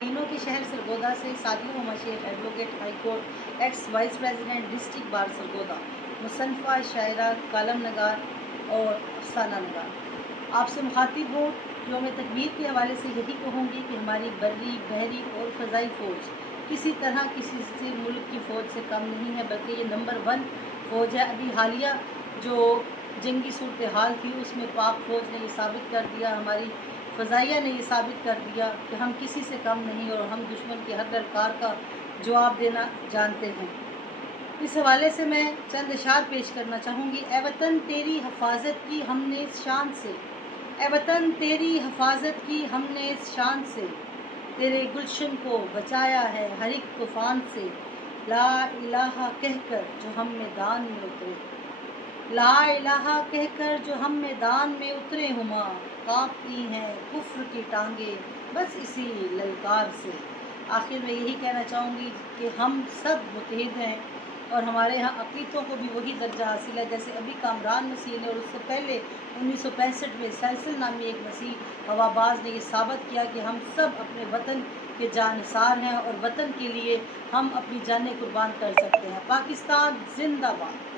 तीनों के शहर सरगोदा से Sadia Huma Shaikh, advocate high court, ex vice president district bar Sargodha, मुसन्फ़ा, शायरा, कालम नगार और अफसाना नगार। आपसे मुखातिब हूँ। यौम तकबीर के हवाले से यही कहूँगी कि हमारी बर्री, बहरी और फ़ज़ाई फ़ौज किसी तरह किसी से मुल्क की फ़ौज से कम नहीं है, बल्कि ये नंबर 1 फ़ौज है। अभी हालिया जो जंगी सूरत हाल थी उसमें पाक फ़ौज ने ये साबित कर दिया, हमारी फ़ज़ाइया ने ये साबित कर दिया कि हम किसी से कम नहीं और हम दुश्मन की हर ललकार का जवाब देना जानते हैं। इस हवाले से मैं चंद अशार पेश करना चाहूँगी। ए वतन तेरी हिफाजत की हमने इस शान से, ए वतन तेरी हिफाजत की हमने इस शान से, तेरे गुलशन को बचाया है हर एक तूफ़ान से। ला इलाहा कहकर जो हम मैदान में उतरे, ला इलाहा कहकर जो हम मैदान में उतरे हुमा, कांपती हैं कुफ्र की टांगे बस इसी ललकार से। आखिर में यही कहना चाहूँगी कि हम सब मुत्तहिद हैं और हमारे यहाँ अक़ीदों को भी वही दर्जा हासिल है जैसे अभी कामरान मसीह ने और उससे पहले 1965 में सैलसल नामी एक मसीह हवाबाज ने ये साबित किया कि हम सब अपने वतन के जानसार हैं और वतन के लिए हम अपनी जानें कुर्बान कर सकते हैं। पाकिस्तान जिंदाबाद।